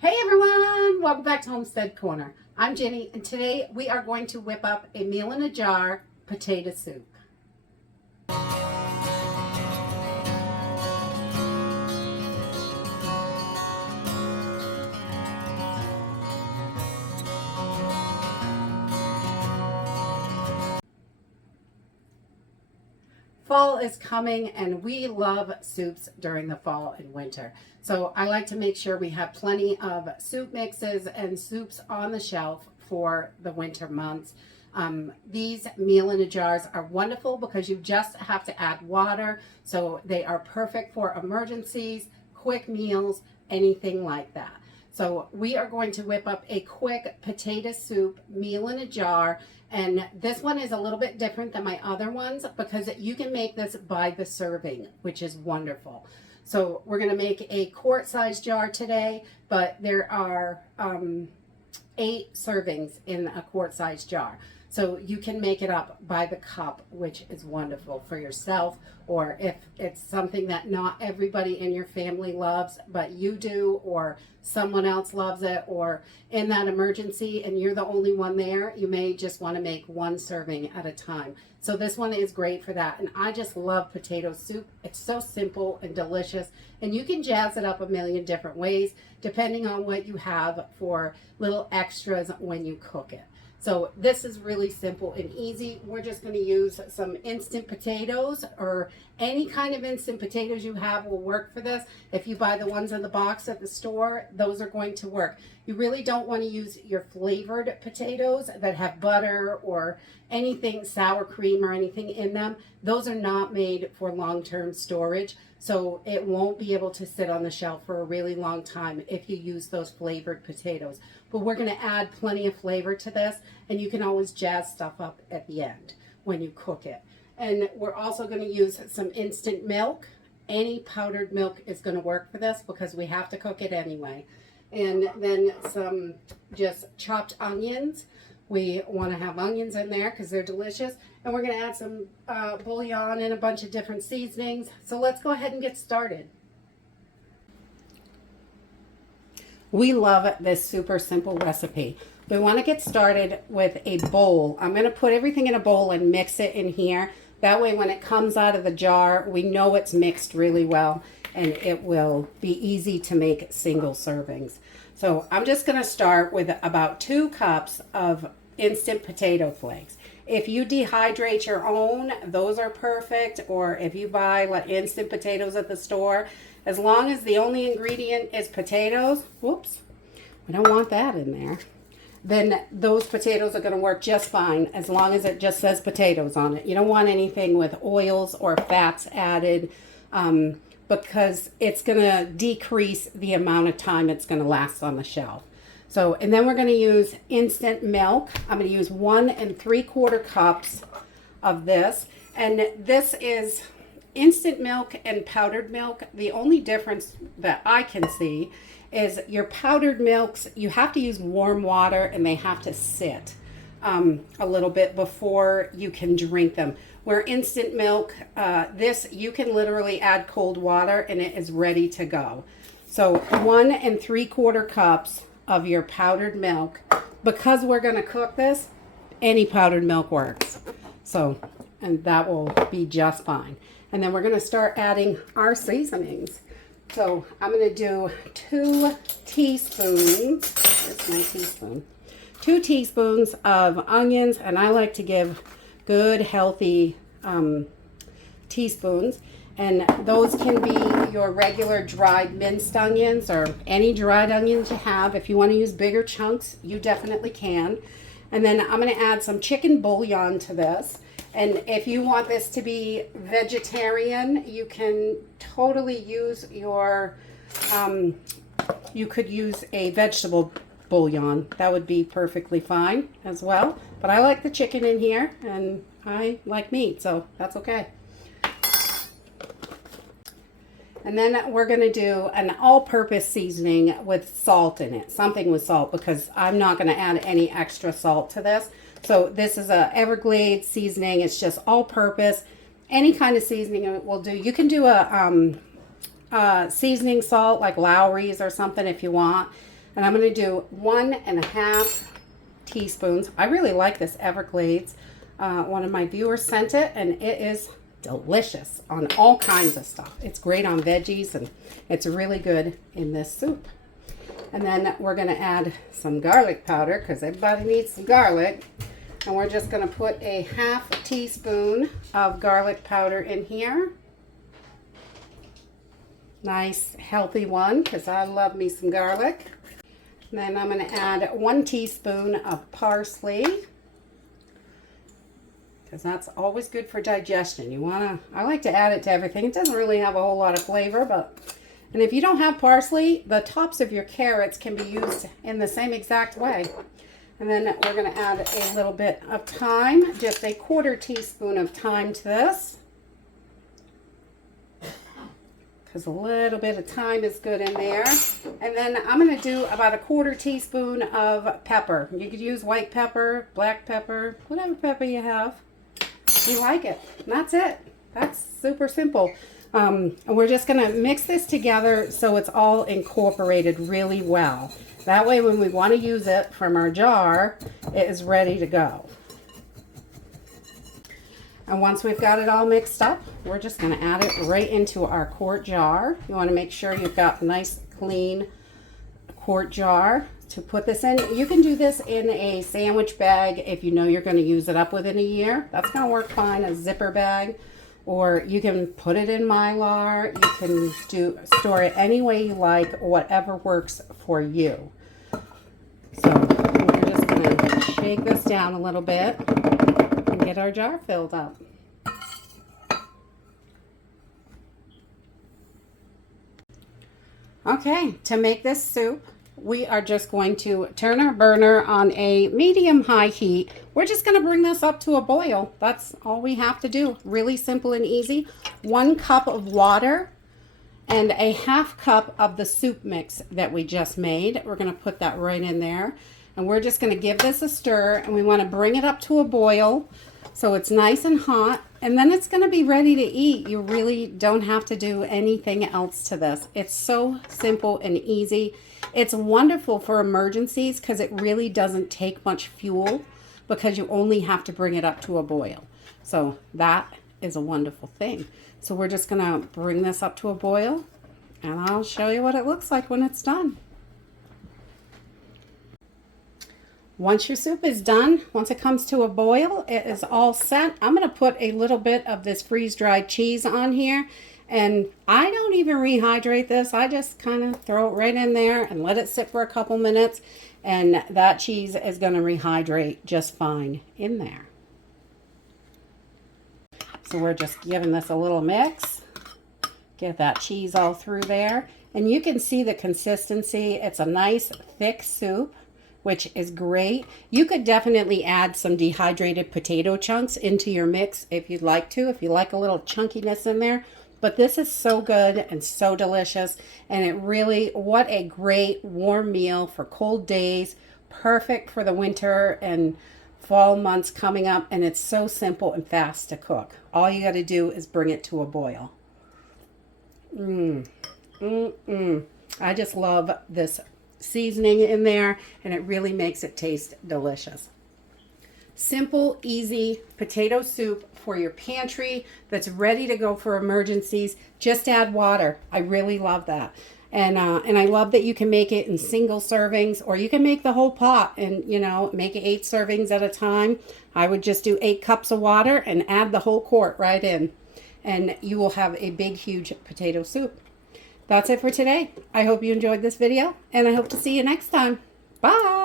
Hey everyone, welcome back to Homestead Corner. I'm Jenny, and today we are going to whip up a meal in a jar potato soup. Fall is coming and we love soups during the fall and winter. So I like to make sure we have plenty of soup mixes and soups on the shelf for the winter months. These meal in a jars are wonderful because you just have to add water. So they are perfect for emergencies, quick meals, anything like that. So we are going to whip up a quick potato soup meal in a jar. And this one is a little bit different than my other ones because you can make this by the serving, which is wonderful. So we're going to make a quart-sized jar today, but there are 8 servings in a quart-sized jar. So you can make it up by the cup, which is wonderful for yourself, or if it's something that not everybody in your family loves, but you do, or someone else loves it, or in that emergency and you're the only one there, you may just want to make one serving at a time. So this one is great for that. And I just love potato soup. It's so simple and delicious, and you can jazz it up a million different ways depending on what you have for little extras when you cook it. So this is really simple and easy. We're just going to use some instant potatoes, or any kind of instant potatoes you have will work for this. If you buy the ones in the box at the store, those are going to work. You really don't want to use your flavored potatoes that have butter or anything, sour cream or anything in them. Those are not made for long-term storage. So it won't be able to sit on the shelf for a really long time if you use those flavored potatoes. But we're going to add plenty of flavor to this, and you can always jazz stuff up at the end when you cook it. And we're also going to use some instant milk. Any powdered milk is going to work for this because we have to cook it anyway. And then some just chopped onions. We want to have onions in there because they're delicious. And we're going to add some bouillon and a bunch of different seasonings. So let's go ahead and get started. We love this super simple recipe. We want to get started with a bowl. I'm going to put everything in a bowl and mix it in here. That way when it comes out of the jar, we know it's mixed really well and it will be easy to make single servings. So I'm just going to start with about 2 cups of instant potato flakes. If you dehydrate your own, those are perfect. Or if you buy like instant potatoes at the store, as long as the only ingredient is potatoes, whoops, we don't want that in there, then those potatoes are going to work just fine as long as it just says potatoes on it. You don't want anything with oils or fats added because it's going to decrease the amount of time it's going to last on the shelf. So, and then we're going to use instant milk. I'm going to use 1 3/4 cups of this. And this is instant milk and powdered milk. The only difference that I can see is your powdered milks, you have to use warm water and they have to sit a little bit before you can drink them. Where instant milk, this you can literally add cold water and it is ready to go. So 1 3/4 cups of your powdered milk. Because we're going to cook this, any powdered milk works. So, and that will be just fine. And then we're going to start adding our seasonings. So I'm going to do 2 teaspoons. Here's my teaspoon. 2 teaspoons of onions, and I like to give good healthy teaspoons. And those can be your regular dried minced onions or any dried onions you have. If you want to use bigger chunks, you definitely can. And then I'm going to add some chicken bouillon to this. And if you want this to be vegetarian, you can totally use your, you could use a vegetable bouillon. That would be perfectly fine as well. But I like the chicken in here and I like meat, so that's okay. And then we're going to do an all-purpose seasoning with salt in it, something with salt, because I'm not going to add any extra salt to this. So this is a Everglades seasoning. It's just all-purpose. Any kind of seasoning will do. You can do a seasoning salt like Lowry's or something if you want. And I'm going to do 1.5 teaspoons. I really like this Everglades. One of my viewers sent it, and it is delicious on all kinds of stuff. It's great on veggies, and it's really good in this soup. And then we're going to add some garlic powder because everybody needs some garlic. And we're just going to put a 1/2 teaspoon of garlic powder in here. Nice healthy one because I love me some garlic. And then I'm going to add 1 teaspoon of parsley because that's always good for digestion. I like to add it to everything. It doesn't really have a whole lot of flavor, and if you don't have parsley, the tops of your carrots can be used in the same exact way. And then we're going to add a little bit of thyme, just a 1/4 teaspoon of thyme to this. Because a little bit of thyme is good in there. And then I'm going to do about a 1/4 teaspoon of pepper. You could use white pepper, black pepper, whatever pepper you have. You like it. And that's it. That's super simple. And we're just going to mix this together so it's all incorporated really well. That way when we want to use it from our jar, it is ready to go. And once we've got it all mixed up, we're just going to add it right into our quart jar. You want to make sure you've got a nice clean quart jar to put this in. You can do this in a sandwich bag if you know you're going to use it up within a year. That's going to work fine, a zipper bag. Or you can put it in Mylar. You can store it any way you like, whatever works for you. So we're just going to shake this down a little bit and get our jar filled up. Okay, to make this soup, we are just going to turn our burner on a medium-high heat. We're just going to bring this up to a boil. That's all we have to do. Really simple and easy. 1 cup of water and a 1/2 cup of the soup mix that we just made. We're going to put that right in there. And we're just going to give this a stir, and we want to bring it up to a boil so it's nice and hot. And then it's going to be ready to eat. You really don't have to do anything else to this. It's so simple and easy. It's wonderful for emergencies because it really doesn't take much fuel because you only have to bring it up to a boil. So that is a wonderful thing. So we're just going to bring this up to a boil, and I'll show you what it looks like when it's done. Once your soup is done, once it comes to a boil, it is all set. I'm going to put a little bit of this freeze-dried cheese on here. And I don't even rehydrate this. I just kind of throw it right in there and let it sit for a couple minutes. And that cheese is going to rehydrate just fine in there. So we're just giving this a little mix. Get that cheese all through there. And you can see the consistency. It's a nice thick soup, which is great. You could definitely add some dehydrated potato chunks into your mix if you'd like to, if you like a little chunkiness in there. But this is so good and so delicious, and it really, what a great warm meal for cold days, perfect for the winter and fall months coming up, and it's so simple and fast to cook. All you got to do is bring it to a boil. I just love this seasoning in there, and it really makes it taste delicious. Simple, easy potato soup for your pantry that's ready to go for emergencies. Just add water. I really love that. And I love that you can make it in single servings, or you can make the whole pot and, you know, make it 8 servings at a time. I would just do 8 cups of water and add the whole quart right in. And you will have a big, huge potato soup. That's it for today. I hope you enjoyed this video, and I hope to see you next time. Bye.